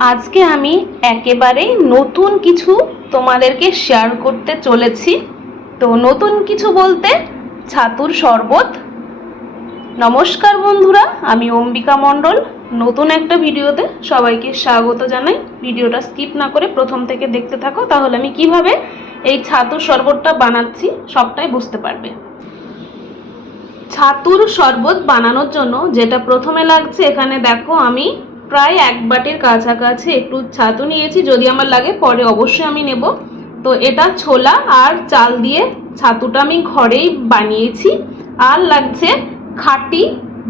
আজকে আমি একেবারে নতুন কিছু তোমাদেরকে শেয়ার করতে চলেছি। তো নতুন কিছু বলতে ছাতুর শরবত। নমস্কার বন্ধুরা, আমি অম্বিকা মণ্ডল। নতুন একটা ভিডিওতে সবাইকে স্বাগত জানাই। ভিডিওটা স্কিপ না করে প্রথম থেকে দেখতে থাকো, তাহলে আমি কিভাবে এই ছাতুর শরবতটা বানাচ্ছি সবটাই বুঝতে পারবে। ছাতুর শরবত বানানোর জন্য যেটা প্রথমে লাগছে, এখানে দেখো আমি প্রায় 1 বাটির কাছাকাছি একটু ছাতু নিয়েছি। যদি আমার লাগে পরে অবশ্যই আমি নেব। তো এটা ছোলা আর চাল দিয়ে ছাতুটা আমি ঘরেই বানিয়েছি। আর লাগছে খাঁটি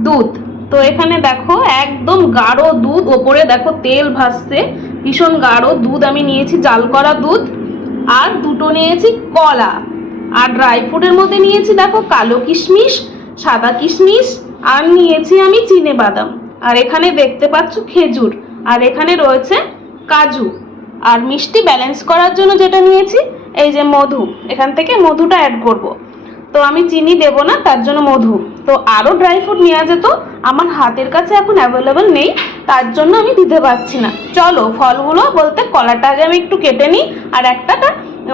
দুধ। তো এখানে দেখো একদম গাঢ় দুধ, ওপরে দেখো তেল ভাসছে, ভীষণ গাঢ় দুধ আমি নিয়েছি, জাল করা দুধ। আর দুটো নিয়েছি কলা। আর ড্রাই ফ্রুটের মধ্যে নিয়েছি দেখো কালো কিশমিশ, সাদা কিশমিশ, আর নিয়েছি আমি চিনে বাদাম। আর এখানে দেখতে পাচ্ছ খেজুর, আর এখানে রয়েছে কাজু। আর মিষ্টি ব্যালেন্স করার জন্য যেটা নিয়েছি, এই যে মধু, এখান থেকে মধুটা অ্যাড করব। তো আমি চিনি দেব না, তার জন্য মধু। তো আরও ড্রাই ফ্রুট নেওয়া যেত, আমার হাতের কাছে এখন অ্যাভেলেবেল নেই, তার জন্য আমি দিতে পারছি না। চলো ফলগুলো বলতে কলাটা আগে আমি একটু কেটে নিই, আর একটাটা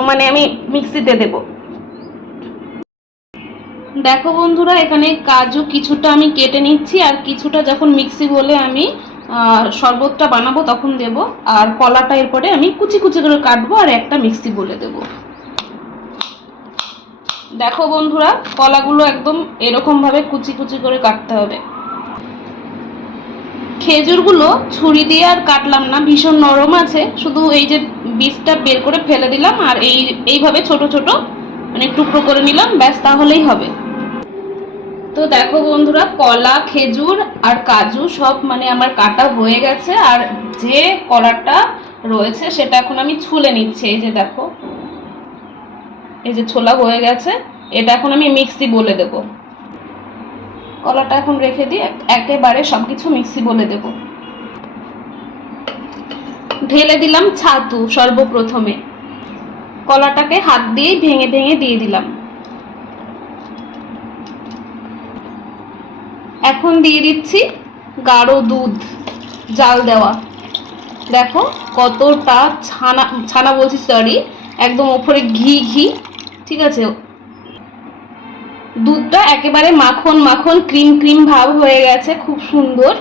মানে আমি মিক্সিতে দেবো। দেখো বন্ধুরা, এখানে কাজু কিছুটা আমি কেটে নিচ্ছি, আর কিছুটা যখন মিক্সি বলে আমি শরবতটা বানাবো তখন দেব। আর কলাটা এরপরে আমি কুচি কুচি করে কাটবো আর একটা মিক্সি বলে দেব। দেখো বন্ধুরা, কলাগুলো একদম এরকম ভাবে কুচি কুচি করে কাটতে হবে। খেজুরগুলো ছুরি দিয়ে আর কাটলাম না, ভীষণ নরম আছে, শুধু এই যে বীজটা বের করে ফেলে দিলাম। আর এইভাবে ছোট ছোট মানে টুকরো করে নিলাম, ব্যাস তাহলেই হবে। তো দেখো বন্ধুরা, কলা, খেজুর আর কাজু সব মানে আমার কাটা হয়ে গেছে। আর যে কলাটা রয়েছে সেটা এখন আমি ছুলে নিচ্ছি। এই যে দেখো, এই যে ছোলা হয়ে গেছে, এটা এখন আমি মিক্সি বলে দেব। কলাটা এখন রেখে দিয়ে একেবারে সবকিছু মিক্সি বলে দেব। ঢেলে দিলাম ছাতু সর্বপ্রথমে, কলাটাকে হাত দিয়ে ভেঙে ভেঙে দিয়ে দিলাম। এখন দিয়ে দিচ্ছি গাঢ় দুধ, জাল দেওয়া। দেখো কতটা ছানা ছানা বলছি, সরি, একদম ওপরে ঘি ঘি, ঠিক আছে। দুধটা একেবারে মাখন মাখন ক্রিম ক্রিম ভাব হয়ে গেছে, খুব সুন্দর।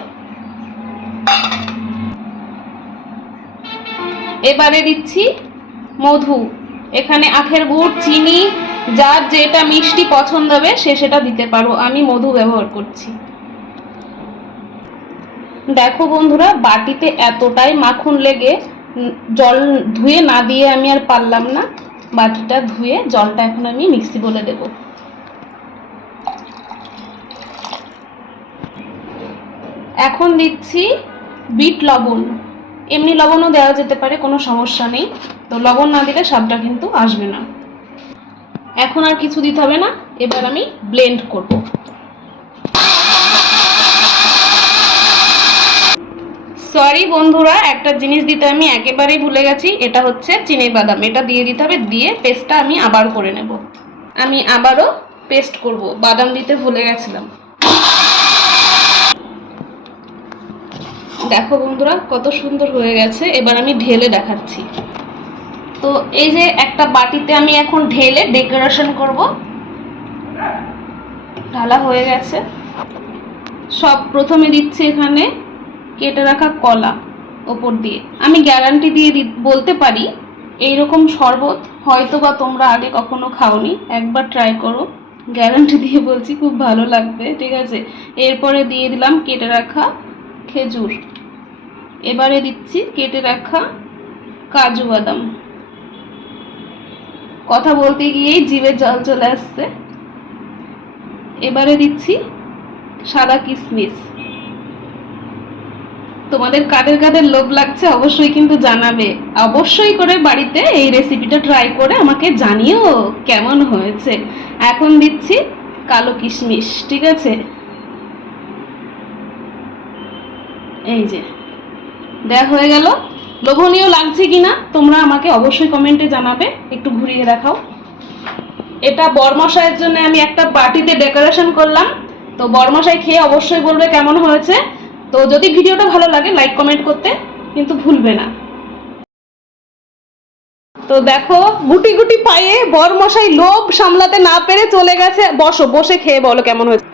এবারে দিচ্ছি মধু। এখানে আখের গুড়, চিনি, যার যেটা মিষ্টি পছন্দ হবে সে সেটা দিতে পারো, আমি মধু ব্যবহার করছি। দেখো বন্ধুরা, বাটিতে এতটাই মাখন লেগে জল ধুয়ে না দিয়ে আমি আর পারলাম না। বাটিটা ধুয়ে জলটা এখন আমি মিক্সি বলে দেব। এখন দিচ্ছি বিট লবণ। এমনি লবণও দেওয়া যেতে পারে, কোনো সমস্যা নেই। তো লবণ না দিলে স্বাদটা কিন্তু আসবে না। এখন আর কিছু দিতে হবে না, এবার আমি ব্লেন্ড করব। সরি বন্ধুরা, একটা জিনিস দিতে আমি একেবারেই ভুলে গেছি, এটা হচ্ছে চিনি বাদাম। এটা দিয়ে দিতে হবে, দিয়ে পেস্টটা আমি আবার করে নেব। আমি আবারও পেস্ট করব, বাদাম দিতে ভুলে গেছিলাম। দেখো বন্ধুরা কত সুন্দর হয়ে গেছে। এবার আমি ঢেলে দেখাচ্ছি। তো এই যে একটা বাটিতে আমি এখন ঢেলে ডেকোরেশন করব। ঢালা হয়ে গেছে। সব প্রথমে দিচ্ছি এখানে কেটে রাখা কলা ওপর দিয়ে। আমি গ্যারান্টি দিয়ে বলতে পারি, এইরকম শরবত হয়তো বা তোমরা আগে কখনো খাওনি, একবার ট্রাই করো, গ্যারান্টি দিয়ে বলছি খুব ভালো লাগবে, ঠিক আছে। এরপরে দিয়ে দিলাম কেটে রাখা খেজুর। এবারে দিচ্ছি কেটে রাখা কাজু বাদাম। কথা বলতে গিয়েই জিভে জল চলে আসছে। এবারে দিচ্ছি সাদা কিশমিশ। তোমাদের কাদের কাদের লোভ লাগছে অবশ্যই কিন্তু জানাবে। অবশ্যই করে বাড়িতে এই রেসিপিটা ট্রাই করে আমাকে জানিও কেমন হয়েছে। এখন দিচ্ছি কালো কিশমিশ, ঠিক আছে। এই যে দেখ হয়ে গেল। লোভনীয় লাগছে কিনা তোমরা আমাকে অবশ্যই কমেন্টে জানাবে। একটু ঘুরিয়ে দেখাও। এটা বরমশাইয়ের জন্য আমি একটা বাটিতে ডেকোরেশন করলাম। তো বরমশাই খেয়ে অবশ্যই বলবে কেমন হয়েছে। তো যদি ভিডিওটা ভালো লাগে লাইক কমেন্ট করতে কিন্তু ভুলবে না। তো দেখো গুটি গুটি পায়ে বরমশাই লোভ সামলাতে না পেরে চলে গেছে। বসো, বসে খেয়ে বলো কেমন হয়েছে।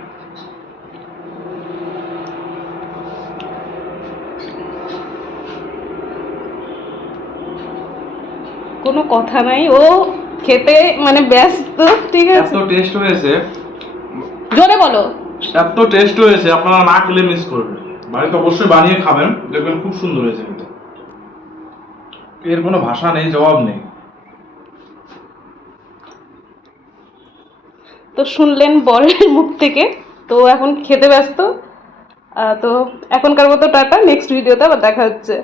কোনো কথা নাই, ও খেতে মানে ব্যস্ত। ঠিক আছে, এত টেস্ট হয়েছে, জোরে বলো। এত টেস্ট হয়েছে, আপনারা না খেলে মিস করবেন। বাড়িতে অবশ্যই বানিয়ে খাবেন, দেখবেন খুব সুন্দর হয়েছে কিন্তু। এর কোনো ভাষা নেই, জবাব নেই। তো শুনলেন বরের মুখ থেকে, তো এখন খেতে ব্যস্ত। তো এখনকার মতো টাটা, নেক্সট ভিডিওতে আবার দেখা হচ্ছে।